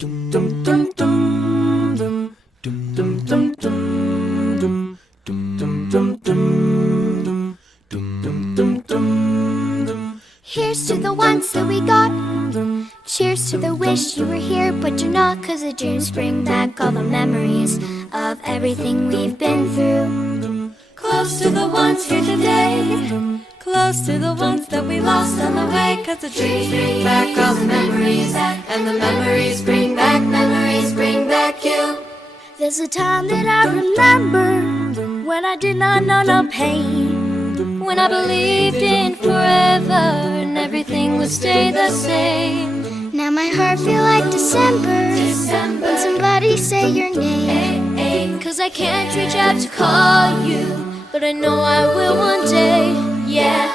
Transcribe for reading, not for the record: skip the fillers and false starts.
Here's to the ones that we got. Cheers to the wish you were here, but you're not. 'Cause the dreams bring back all the memories of everything we've been through. Close to the ones here today, close to the ones that we lost on the way. 'Cause the dreams bring back all the memories, and the memories bring back you. There's a time that I remember when I did not know no pain, When I believed in forever and everything would stay the same. now my heart feel like December, when somebody say your name. 'Cause I can't reach out to call you, but I know I will one day, yeah.